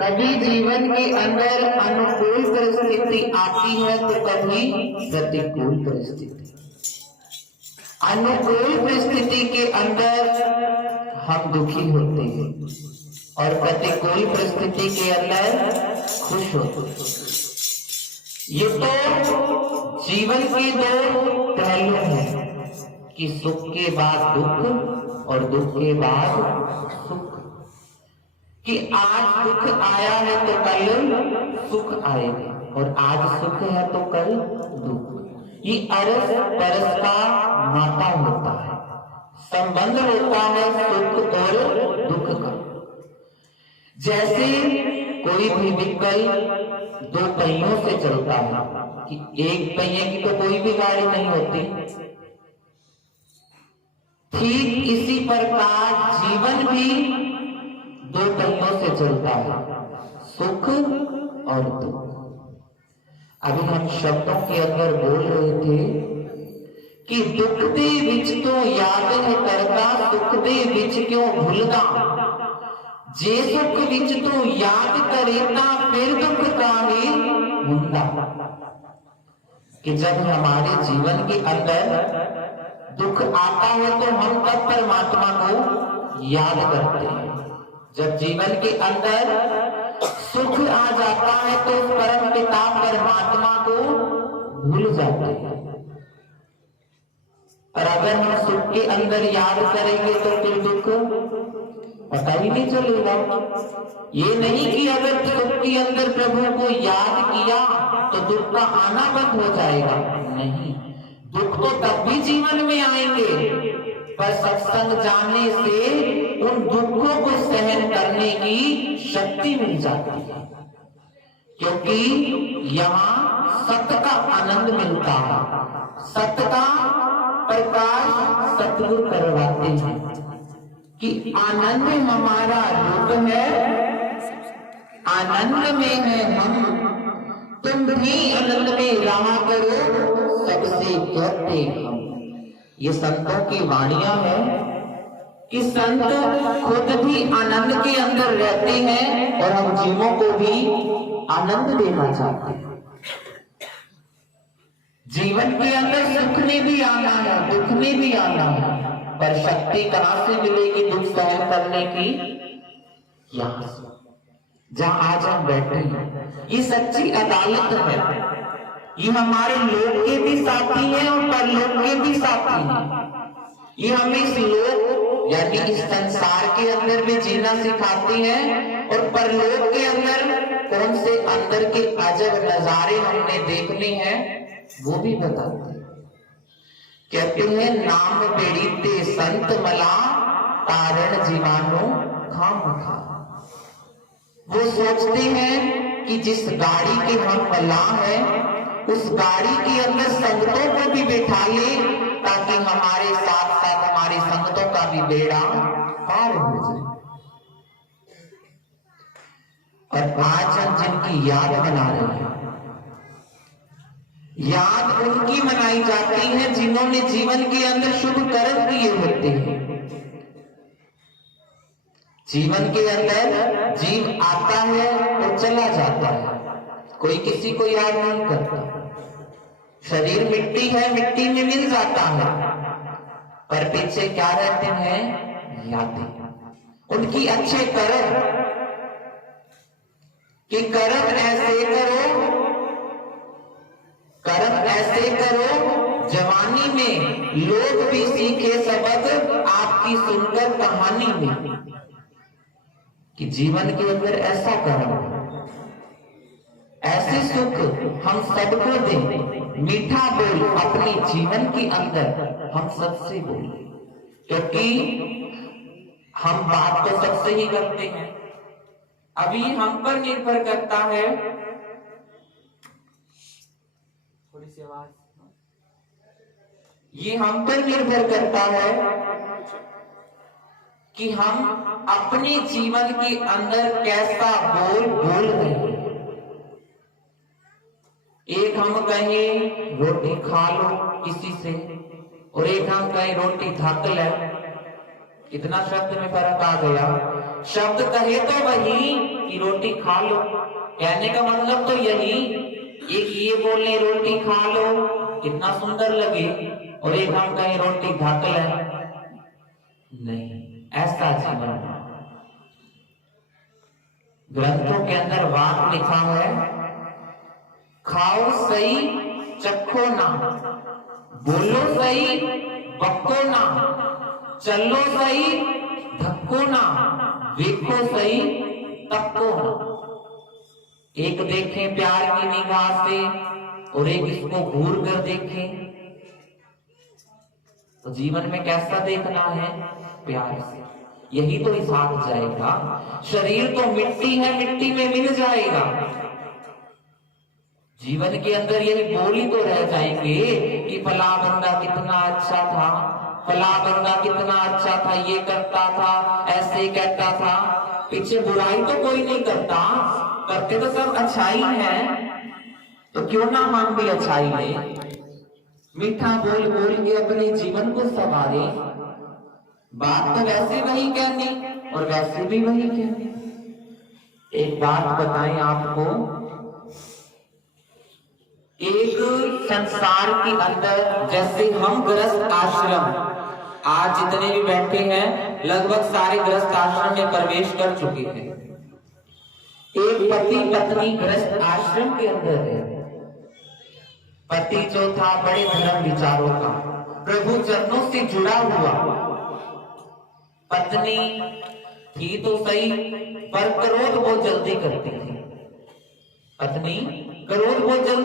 कभी जीवन के अंदर अनुकूल परिस्थिति आती है तो कभी प्रतिकूल परिस्थिति। अनुकूल परिस्थिति के अंदर हम दुखी होते हैं और प्रतिकूल परिस्थिति के अंदर खुश होते हैं। ये तो जीवन के दो पहलू हैं कि सुख के बाद दुख और दुख के बाद सुख, कि आज दुख आया है तो कल सुख आएगा और आज सुख है तो कल दुख। ये अरस परस का नाता होता है, संबंध होता है सुख और दुख का। जैसे कोई भी व्हीकल दो पहियों से चलता है, कि एक पहिए की तो कोई भी गाड़ी नहीं होती, ठीक इसी प्रकार जीवन भी दो पहियों से चलता है, सुख और दुख। अभी हम शब्दों के अंदर बोल रहे थे कि दुख दे विच तो याद है करता, सुख दे विच क्यों भूलना, जे सुख विच तो याद करेता फिर दुख काहे भूलना। कि जब हमारे जीवन के अंदर दुख आता है तो हम तब परमात्मा को याद करते हैं, जब जीवन के अंदर सुख आ जाता है तो परम पिता परमात्मा को भूल जाते हैं। और अगर हम सुख के अंदर याद करेंगे तो फिर दुख पता ही नहीं चलेगा। ये नहीं कि अगर सुख के अंदर प्रभु को याद किया तो दुख का आना बंद हो जाएगा, नहीं, दुख तो तब भी जीवन में आएंगे, पर सत्संग जानने से उन दुखों को सहन करने की शक्ति मिल जाती है, क्योंकि यहाँ सत्य का आनंद मिलता है, सत्य का प्रकाश सतगुरु करवाते हैं कि आनंद हमारा रूप है, आनंद में है हम, तुम भी आनंद में रहा करो, सबसे कहते हम। ये संतों की वाणियां हैं कि संत खुद भी आनंद के अंदर रहते हैं और हम जीवों को भी आनंद देना चाहते हैं। जीवन के अंदर सुख में भी आना है, दुख में भी आना है, पर शक्ति कहां से मिलेगी दुख सहन करने की? यहां से, जहां आज हम बैठे हैं। ये सच्ची अदालत है, ये हमारे लोक के भी साथी हैं और परलोक के भी साथी हैं। ये हमें इस लोक यानी इस संसार के अंदर भी जीना सिखाती हैं और परलोक के अंदर कौन से अंदर के अजब नजारे हमने देखने हैं वो भी बताते हैं। कहते हैं नाम बेड़ीते संत मला, कारण जीवानो खाम खा। वो सोचते हैं कि जिस गाड़ी के हम मला हैं उस गाड़ी के अंदर संगतों को भी बैठा ले, ताकि हमारे साथ साथ हमारे संगतों का भी बेड़ा पार हो जाए। और आज हम जिनकी याद मना रहे हैं, याद उनकी मनाई जाती है जिन्होंने जीवन के अंदर शुभ कर्म किए होते हैं। जीवन के अंदर जीव आता है और चला जाता है, कोई किसी को याद नहीं करता। शरीर मिट्टी है, मिट्टी में मिल जाता है, पर पीछे क्या रहते हैं? यादें। उनकी अच्छे कर्म, कि कर्म ऐसे करो, कर्म ऐसे करो जवानी में लोग भी सीखे सबक आपकी सुनकर कहानी में। कि जीवन के अंदर ऐसा कर्म, ऐसे सुख हम सबको दें, मीठा बोल अपने जीवन के अंदर हम सबसे बोले, क्योंकि हम बात तो सबसे ही करते हैं। अभी हम पर निर्भर करता है, थोड़ी सी आवाज, ये हम पर निर्भर करता है कि हम अपने जीवन के अंदर कैसा बोल बोल रहे हैं। एक हम कहें रोटी खा लो किसी से, और एक हम कहें रोटी थक ले। कितना शब्द में फर्क आ गया। शब्द कहे तो वही कि रोटी खा लो, कहने का मतलब तो यही। एक ये बोले रोटी खा लो कितना सुंदर लगे, और एक हम कहें रोटी ढक ले, नहीं, ऐसा जीवन। ग्रंथों के अंदर वाक लिखा है, खाओ सही चखो ना, बोलो सही बको ना, चलो सही धक्को ना, देखो सही तक्को ना। एक देखें प्यार की निगाह से और एक इसको घूर कर देखें, तो जीवन में कैसा देखना है? प्यार से। यही तो हिसाब जाएगा। शरीर तो मिट्टी है, मिट्टी में मिल जाएगा। जीवन के अंदर यही बोली तो रह जाएंगे कि फला बंदा कितना अच्छा था, फला बंदा कितना अच्छा था, ये करता था, ऐसे कहता था। पीछे बुराई तो कोई नहीं करता, करते तो सब अच्छाई है, तो क्यों ना हम भी अच्छाई में मीठा बोल बोल के अपने जीवन को संवारे। बात तो वैसे वही कहनी और वैसे भी वही कहनी। एक बात बताएं आपको, एक संसार के अंदर जैसे हम गृहस्थ आश्रम, आज जितने भी बैठे हैं लगभग सारे गृहस्थ आश्रम में प्रवेश कर चुके हैं। एक पति पत्नी गृहस्थ आश्रम के अंदर है। पति जो था बड़े धर्म विचारों का, प्रभु चरणों से जुड़ा हुआ। पत्नी थी तो सही पर क्रोध बहुत जल्दी करती थी। पत्नी क्रोध बहुत जल्दी